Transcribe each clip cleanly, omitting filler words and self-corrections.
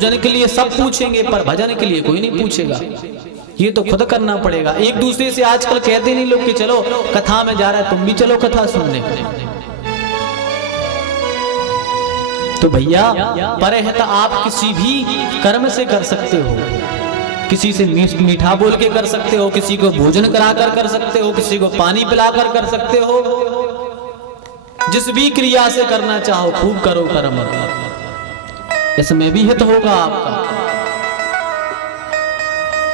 भजन के लिए सब पूछेंगे पर भजन के लिए कोई नहीं पूछेगा। ये तो खुद करना पड़ेगा। एक दूसरे से आजकल कहते नहीं लोग कि चलो कथा में जा रहा है, तुम भी चलो कथा सुनने। तो भैया परहित आप किसी भी कर्म से कर सकते हो। किसी से मीठा बोल के कर सकते हो, किसी को भोजन कराकर कर सकते हो, किसी को पानी पिलाकर कर सकते हो। जिस भी क्रिया से करना चाहो खूब करो कर्म, इसमें भी हित होगा आपका।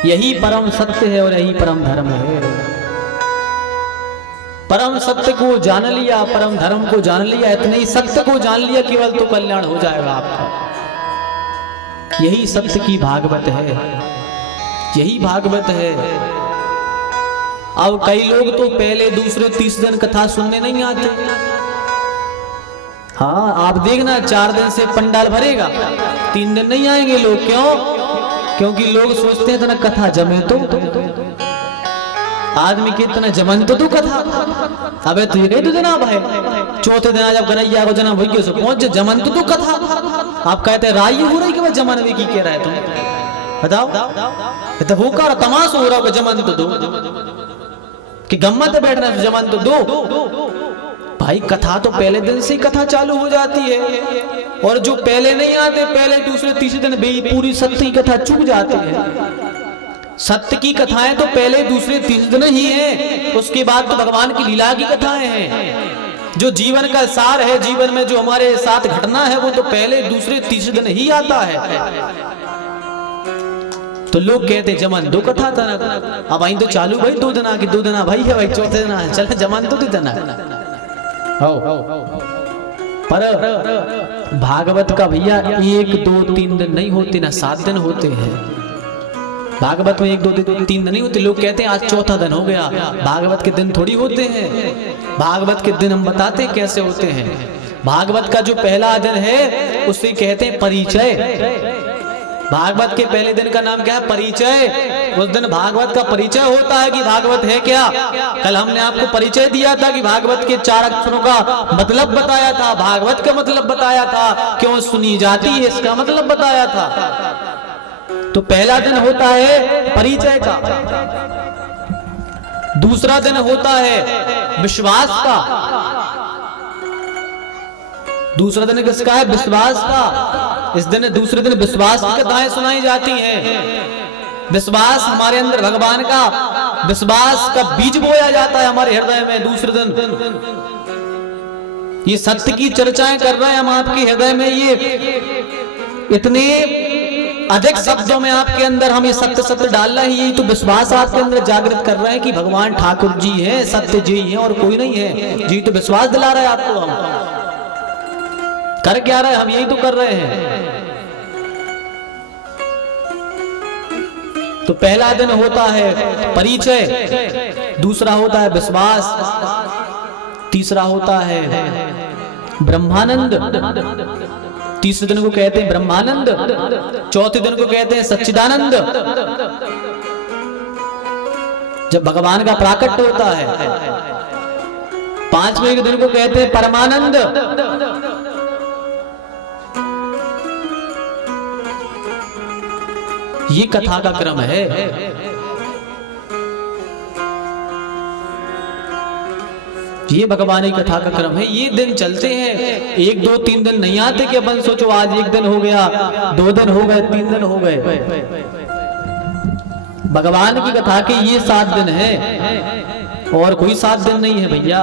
यही परम सत्य है और यही परम धर्म है। परम सत्य को जान लिया, परम धर्म को जान लिया, इतने ही सत्य को जान लिया केवल तो कल्याण हो जाएगा आपका। यही सत्य की भागवत है, यही भागवत है। अब कई लोग तो पहले दूसरे तीसरे दिन कथा सुनने नहीं आते। हाँ आप देखना 4 दिन से पंडाल भरेगा, 3 दिन नहीं आएंगे लोग। क्यों? क्योंकि लोग सोचते हैं इतना कथा जमे तो आदमी के इतना जमन तो तू कथा। अबे तू ये तो जनाब है, चौथे दिन जब कन्हैया को जनाब भैया से पहुंच जमन तो तू कथा। आप कहते हैं राय हो रही कि वह जमन वे की कह रहा है तुम बताओ। तो होकर तमाशा हो रहा होगा जमन तो दो कि गम्मत बैठ रहा है जमन तो दो। भाई कथा तो पहले दिन से ही कथा चालू हो जाती है। और जो पहले नहीं आते पहले दूसरे तीसरे दिन पूरी सत्य की कथा चुक जाते हैं। सत्य की कथाएं तो पहले दूसरे तीसरे दिन ही है, उसके बाद तो भगवान की लीला की कथाएं हैं। जो जीवन का सार है, जीवन में जो हमारे साथ घटना है वो तो पहले दूसरे तीसरे दिन ही आता है। तो लोग कहते जमन दो कथा था ना, अब आई तो चालू भाई 2 दिन की 2 दिन भाई है भाई, चौथे दिन है चल जमन तो देना। पर भागवत का भैया 1 2 3 दिन नहीं होते ना 7 दिन होते हैं। भागवत में 1 2 3 दिन नहीं होते। लोग कहते हैं आज चौथा दिन हो गया। भागवत के दिन थोड़ी होते हैं। भागवत के दिन हम बताते हैं कैसे होते हैं। भागवत का जो पहला दिन है उसे कहते हैं परिचय। भागवत के पहले दिन का नाम क्या है? परिचय। उस दिन भागवत का परिचय होता है कि भागवत है क्या। कल हमने आपको परिचय दिया था कि भागवत के 4 अक्षरों का मतलब बताया था, भागवत का मतलब बताया था, क्यों सुनी जाती है इसका मतलब बताया था। तो पहला दिन होता है परिचय का, दूसरा दिन होता है विश्वास का। दूसरा दिन किसका है? विश्वास का। इस दिन दूसरे दिन विश्वास की कथाएं सुनाई जाती हैं। विश्वास हमारे अंदर भगवान का विश्वास का बीज बोया जाता है हमारे हृदय में। दूसरे दिन ये सत्य की चर्चाएं कर रहे हैं हम आपके हृदय में। ये इतने अधिक शब्दों में आपके अंदर हम ये सत्य सत्य डाल रहे हैं। यही तो विश्वास आपके अंदर जागृत कर रहे हैं कि भगवान ठाकुर जी हैं, सत्य जी हैं और कोई नहीं है। जी तो विश्वास दिला रहे हैं आपको। हम कर क्या रहे हैं? हम यही तो कर रहे हैं। तो पहला दिन होता है परिचय, दूसरा होता है विश्वास, तीसरा होता है ब्रह्मानंद। तीसरे दिन को कहते हैं ब्रह्मानंद, चौथे दिन को कहते हैं सच्चिदानंद, जब भगवान का प्राकट्य होता है। 5वें के दिन को कहते हैं परमानंद। ये कथा का क्रम है। ये भगवान की कथा का क्रम है। ये दिन चलते हैं, 1 2 3 दिन नहीं आते कि अपन सोचो आज 1 दिन हो गया, 2 दिन हो गए, 3 दिन हो गए। भगवान की कथा के ये 7 दिन है और कोई 7 दिन नहीं है भैया।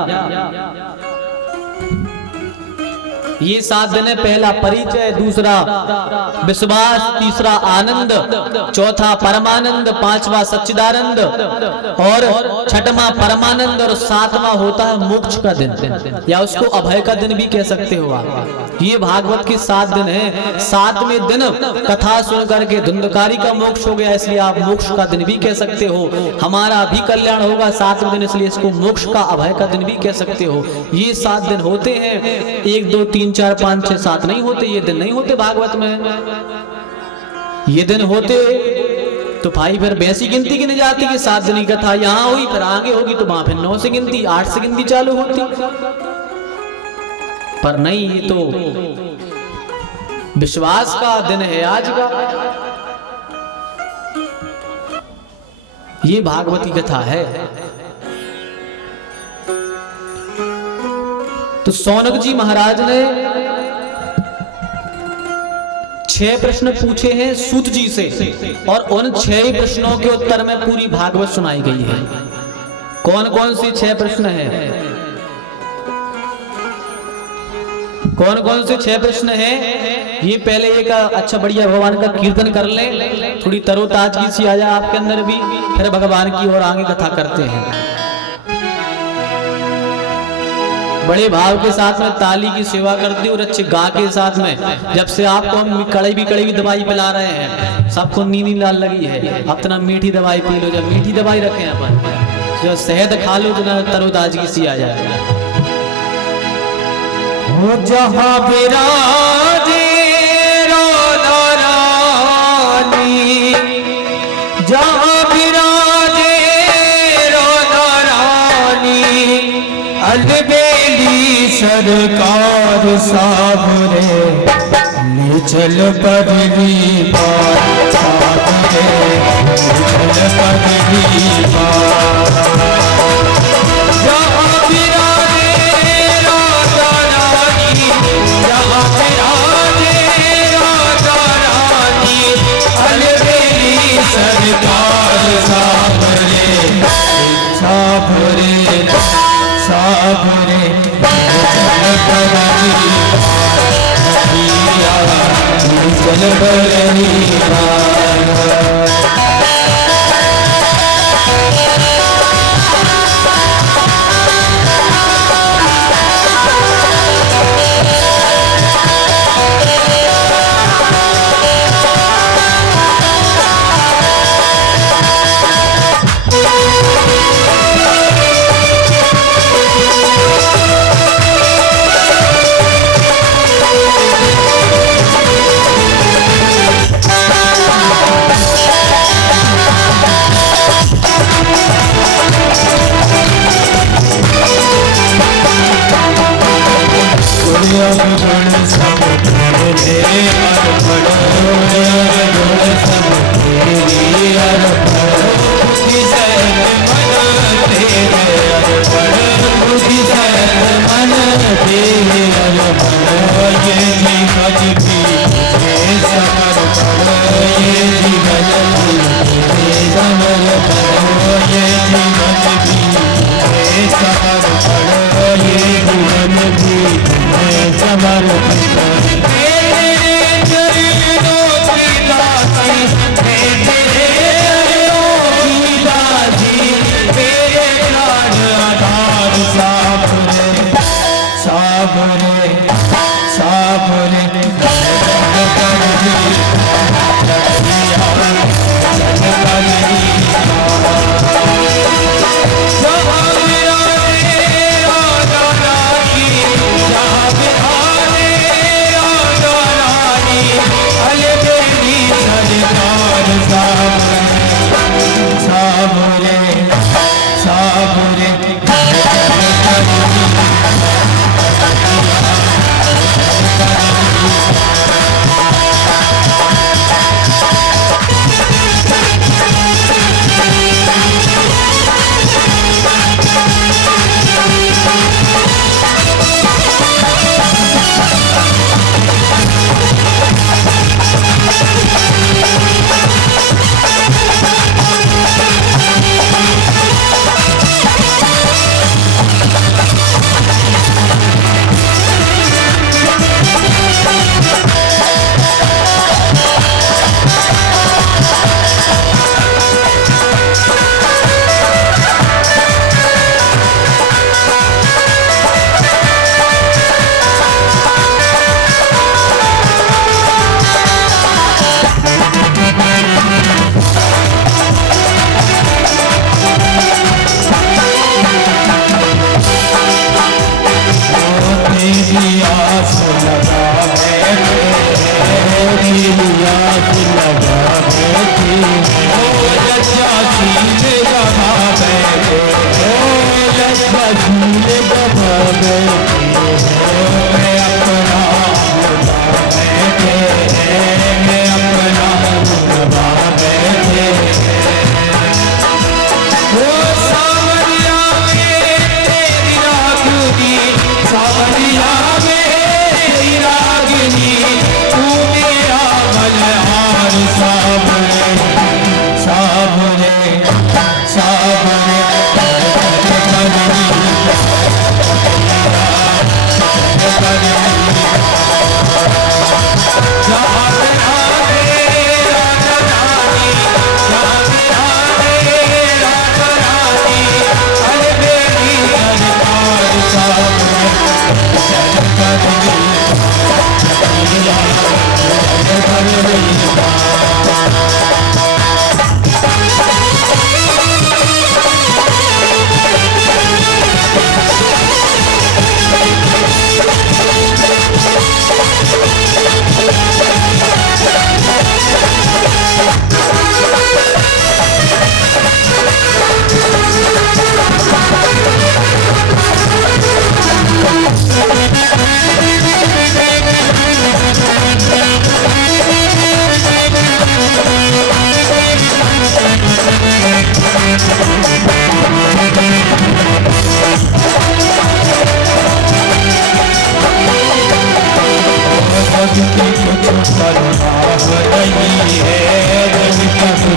ये 7 दिन है। पहला परिचय, दूसरा विश्वास, तीसरा आनंद, चौथा परमानंद, 5वां सच्चिदानंद और 6वां परमानंद और 7वां होता है मोक्ष का दिन, या उसको अभय का दिन भी कह सकते हो आप। ये भागवत के 7 दिन है। 7वें दिन कथा सुन करके धुंधकारी का मोक्ष हो गया, इसलिए आप मोक्ष का दिन भी कह सकते हो। हमारा भी कल्याण होगा 7वें दिन, इसलिए इसको मोक्ष का अभय का दिन भी कह सकते हो। ये 7 दिन होते हैं। 1 2 3 4 5 6 7 नहीं होते। ये दिन नहीं होते भागवत में। ये दिन होते तो भाई फिर वैसी गिनती की नहीं जाती कि 7 दिन की कथा यहाँ हुई फिर आगे होगी तो वहां फिर 9 से गिनती 8 से गिनती चालू होती। पर नहीं, ये तो विश्वास का दिन है आज का। ये भागवती कथा है। तो सौनक जी महाराज ने 6 प्रश्न पूछे हैं सूत जी से, और उन 6 प्रश्नों के उत्तर में पूरी भागवत सुनाई गई है। कौन कौन से 6 प्रश्न हैं? कौन कौन से 6 प्रश्न हैं? ये पहले एक अच्छा बढ़िया भगवान का कीर्तन कर ले, थोड़ी तरोताजगी सी आ जाए आपके अंदर भी, फिर भगवान की और आगे कथा करते हैं। बड़े भाव के साथ में ताली की सेवा करती और अच्छे गा के साथ में। जब से आपको हम कड़वी दवाई पिला रहे हैं, सबको नींद लाल लगी है, अपना मीठी दवाई पी लो। जब मीठी दवाई रखें अपन, जो शहद खा लो तो तरोताजगी सी आ जाए। हो जहाँ विराजे राधा रानी, जहाँ विराजे राधा रानी, अलबेली सरकार साबरे, ले चल पगली बार साबरे, ले चल पगली बार। जहाँ विराजे राधा रानी, जहाँ विराजे राधा रानी, अलबेली सरकार साबरे, साबरे साबरे, चल बरनी चल बरनी। अपना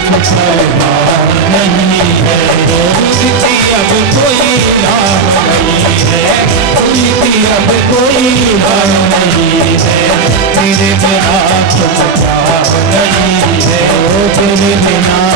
कुछ परवाह नहीं है, उसकी अब कोई राह नहीं है, उसकी अब कोई राह नहीं है, तेरे बिना कुछ चाह नहीं है, तेरे बिना